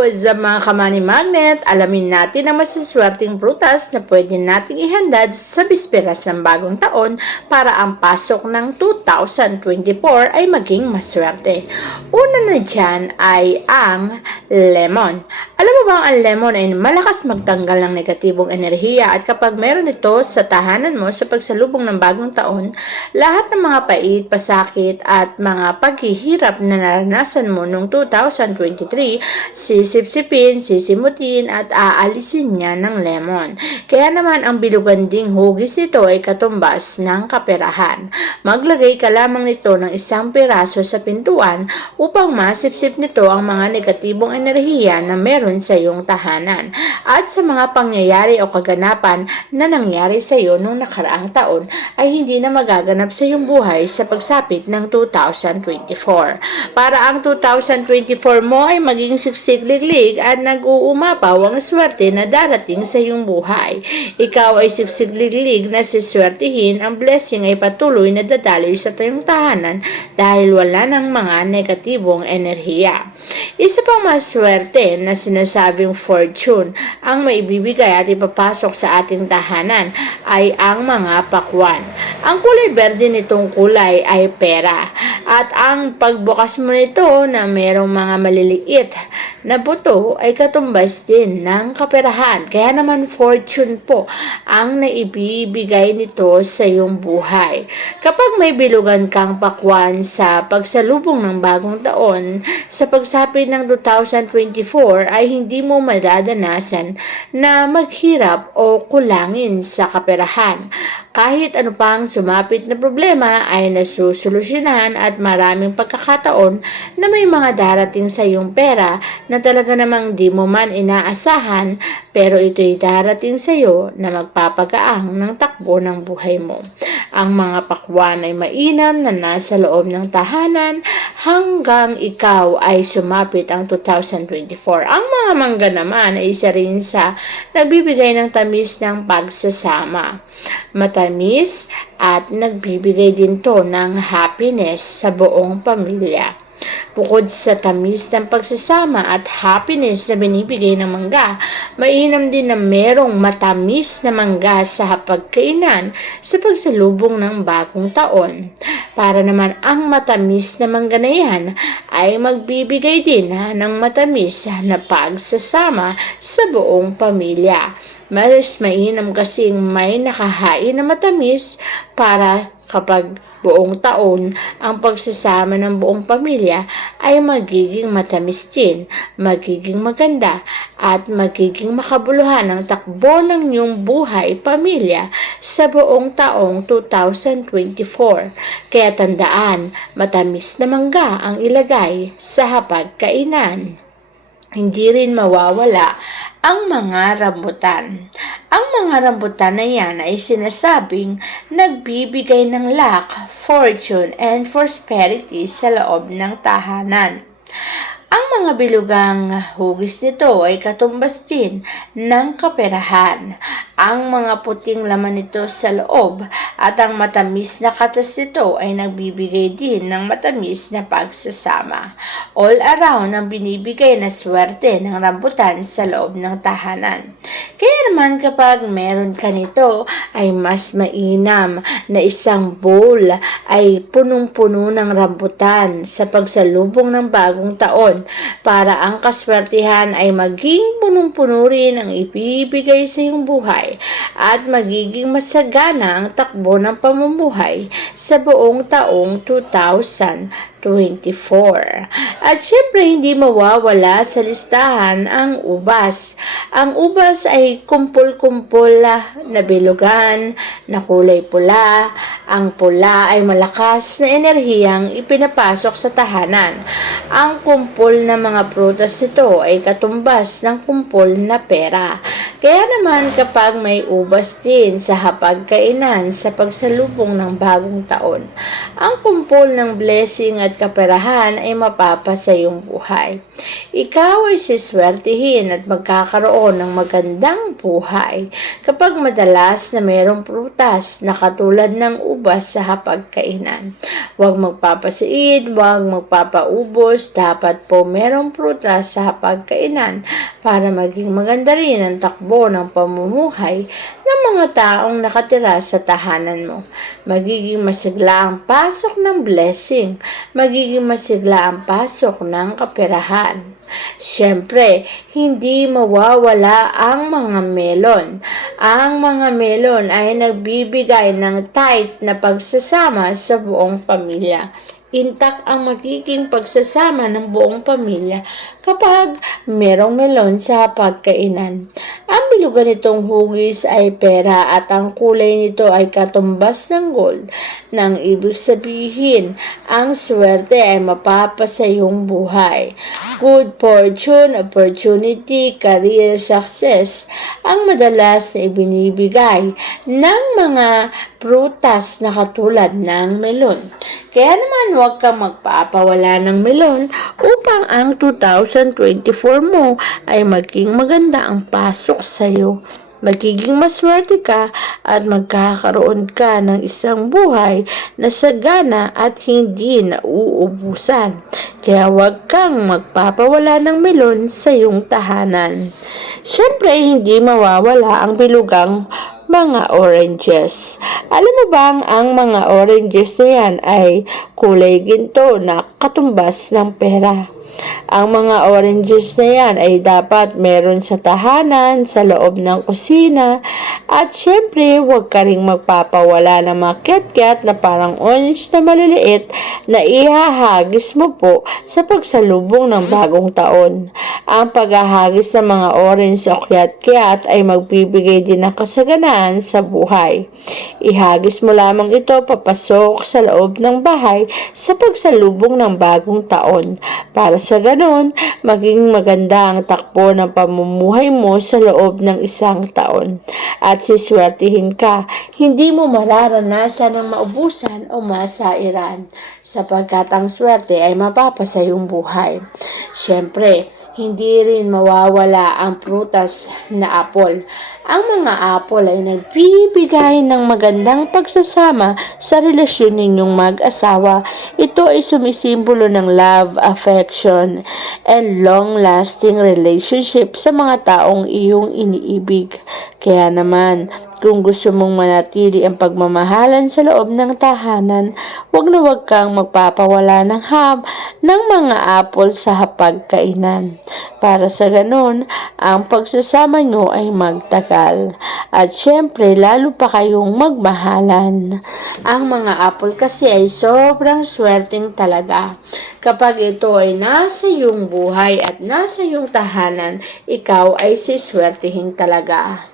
What's up mga kamani magnet? Alamin natin ang masaswerteng prutas na pwede nating ihandad sa bisperas ng bagong taon para ang pasok ng 2024 ay maging maswerte. Una na dyan ay ang lemon. Alam mo bang ang lemon ay malakas magtanggal ng negatibong enerhiya at kapag meron ito sa tahanan mo sa pagsalubong ng bagong taon, lahat ng mga pait, pasakit at mga paghihirap na naranasan mo noong 2023, sisipsipin, sisimutin at aalisin niya ng lemon. Kaya naman ang biluganding hugis nito ay katumbas ng kaperahan. Maglagay ka lamang nito ng 1 piraso sa pintuan upang masipsip nito ang mga negatibong enerhiya na meron sa iyong tahanan at sa mga pangyayari o kaganapan na nangyari sa iyo noong nakaraang taon ay hindi na magaganap sa iyong buhay sa pagsapit ng 2024. Para ang 2024 mo ay maging siglig at nag-uumapaw ang swerte na darating sa iyong buhay. Ikaw ay siglig na siswertihin, ang blessing ay patuloy na dadaloy sa iyong tahanan dahil wala ng mga negatibong enerhiya. Isa pang maswerte na sinasabing fortune ang maibibigay at ipapasok sa ating tahanan ay ang mga pakwan. Ang kulay berde nitong kulay ay pera at ang pagbukas mo nito na merong mga maliliit na buto ay katumbas din ng kaperahan. Kaya naman fortune po ang naibibigay nito sa iyong buhay. Kapag may bilugan kang pakwan sa pagsalubong ng bagong taon, sa pagsapit ng 2024 ay hindi mo madadanasan na maghirap o kulangin sa kaperahan. Kahit ano pang sumapit na problema ay nasusolusyonan at maraming pagkakataon na may mga darating sa iyong pera na talaga namang di mo man inaasahan pero ito'y darating sa iyo na magpapagaang ng takbo ng buhay mo. Ang mga pakwan ay mainam na nasa loob ng tahanan hanggang ikaw ay sumapit ang 2024. Ang mga mangga naman ay isa rin sa nagbibigay ng tamis ng pagsasama. Matamis at nagbibigay din to ng happiness sa buong pamilya. Bukod sa tamis ng pagsasama at happiness na binibigay ng mangga, mainam din na merong matamis na mangga sa hapagkainan sa pagsalubong ng bagong taon. Para naman ang matamis na mangga na yan ay magbibigay din ng matamis na pagsasama sa buong pamilya. Mas mainam kasing may nakahain na matamis para kapag buong taon ang pagsasama ng buong pamilya ay magiging matamis din, magiging maganda at magiging makabuluhan ang takbo ng iyong buhay pamilya sa buong taong 2024. Kaya tandaan, matamis na mangga ang ilagay sa hapagkainan. Hindi rin mawawala ang mga rambutan. Ang mga rambutan na yan ay sinasabing nagbibigay ng luck, fortune, and prosperity sa loob ng tahanan. Ang mga bilugang hugis nito ay katumbas din ng kaperahan. Ang mga puting laman nito sa loob at ang matamis na katas nito ay nagbibigay din ng matamis na pagsasama. All around ang binibigay na swerte ng rambutan sa loob ng tahanan. Kaya naman kapag meron ka nito ay mas mainam na isang bowl ay punong-puno ng rambutan sa pagsalubong ng bagong taon para ang kaswertihan ay maging punong-puno rin ang ibibigay sa iyong buhay at magiging masagana ang takbo ng pamumuhay sa buong taong 2024. At syempre hindi mawawala sa listahan ang ubas. Ang ubas ay kumpul-kumpul na bilugan na kulay pula. Ang pula ay malakas na enerhiyang ipinapasok sa tahanan. Ang kumpul na mga prutas nito ay katumbas ng kumpul na pera. Kaya naman kapag may ubas din sa hapagkainan sa pagsalubong ng bagong taon, ang kumpul ng blessing at kaperahan ay mapapa sa iyong buhay. Ikaw ay siswertihin at magkakaroon ng magandang buhay kapag madalas na mayroong prutas na katulad ng ubas sa hapagkainan. Huwag magpapasiid, huwag magpapaubos, dapat po mayroong prutas sa hapagkainan para maging maganda rin ang takbo ng pamumuhay ng mga taong nakatira sa tahanan mo. Magiging masigla ang pasok ng blessing, magiging masigla ang pasok ng kaperahan. Siyempre, hindi mawawala ang mga melon. Ang mga melon ay nagbibigay ng tight na pagsasama sa buong pamilya. Intact ang magiging pagsasama ng buong pamilya kapag merong melon sa pagkainan. Ang bilugan nitong hugis ay pera at ang kulay nito ay katumbas ng gold. Nang ibig sabihin, ang swerte ay mapapasa iyong buhay. Good fortune, opportunity, career success ang madalas na ibinibigay ng mga prutas na katulad ng melon. Kaya naman huwag kang magpapawala ng melon upang ang 2024 mo ay maging maganda ang pasok sa iyo. Magiging maswerte ka at magkakaroon ka ng isang buhay na sagana at hindi nauubusan. Kaya huwag kang magpapawala ng melon sa iyong tahanan. Siyempre, hindi mawawala ang bilugang mga oranges. Alam mo bang ang mga oranges na yan ay kulay ginto na katumbas ng pera? Ang mga oranges na yan ay dapat meron sa tahanan, sa loob ng kusina, at syempre huwag ka ring magpapawala ng mga kyat-kyat na parang orange na maliliit na ihahagis mo po sa pagsalubong ng bagong taon. Ang paghahagis ng mga orange o kyat-kyat ay magbibigay din ng kasaganaan sa buhay. Ihagis mo lamang ito papasok sa loob ng bahay sa pagsalubong ng bagong taon para sa ganon, maging maganda ang takbo ng pamumuhay mo sa loob ng isang taon. At siswertihin ka, hindi mo mararanasan ng maubusan o masairan, sapagkat ang swerte ay mapapasa iyong buhay. Siyempre, hindi rin mawawala ang prutas na apple. Ang mga apple ay nagbibigay ng magandang pagsasama sa relasyon ninyong mag-asawa. Ito ay sumisimbolo ng love, affection, and long-lasting relationship sa mga taong iyong iniibig. Kaya naman, kung gusto mong manatili ang pagmamahalan sa loob ng tahanan, huwag na huwag kang magpapawala ng mga apple sa hapagkainan. Para sa ganon, ang pagsasama nyo ay magtagal. At syempre, lalo pa kayong magmahalan. Ang mga apple kasi ay sobrang swerteng talaga. Kapag ito ay nasa iyong buhay at nasa iyong tahanan, ikaw ay siswertihin talaga.